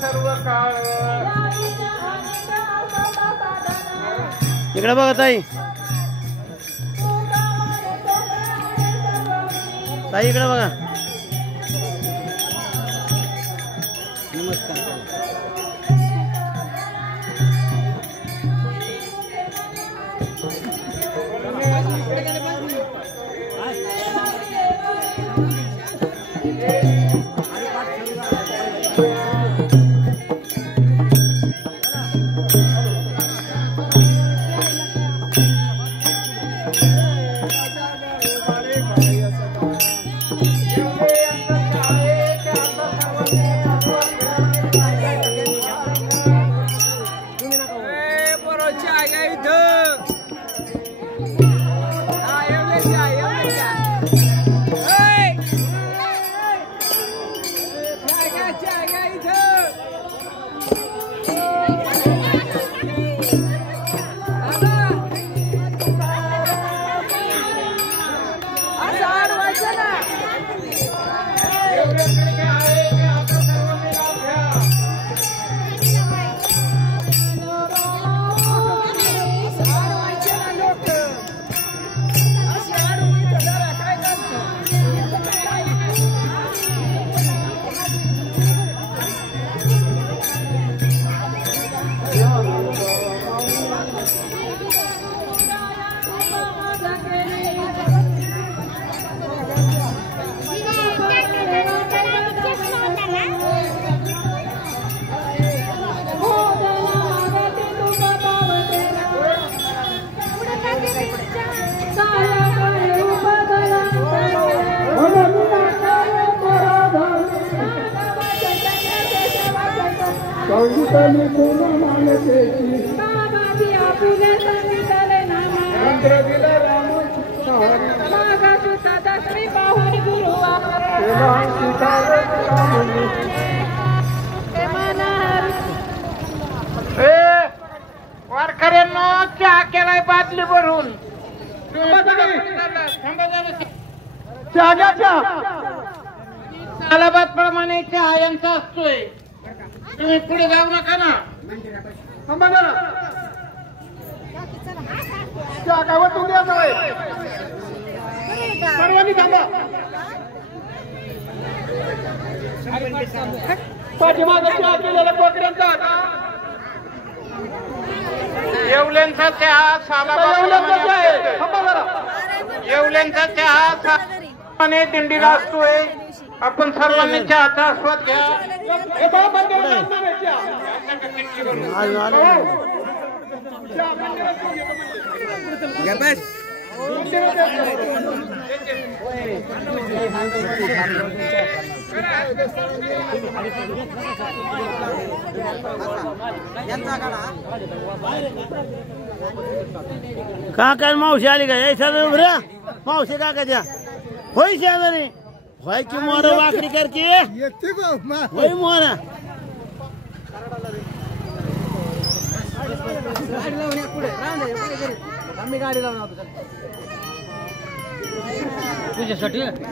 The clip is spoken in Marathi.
सर्व काळ इकडे बघा ताई, ताई इकडे बघा. नमस्कार. वारकऱ्यांनो चहा केलाय बाटली भरून. सालाबाद प्रमाणे चहा यांचा असतोय. तुम्ही पुढे जाऊ नका ना. सर्वांनी थांबा. पाठीमागे चहा केलेल्या कोकऱ्यांचा येवल्यांचा चहा सालाबाद येवल्यांचा चहा आणि दिंडीला असतोय. आपण सर्वांनी चहाचा आस्वाद घ्या. काका मावशी आली का? यायचा उभ्या मावशी काका द्या. होय शेजारी होय की मोर वाकडी करते. होय मोर गाडी लावून तुझ्यासाठी.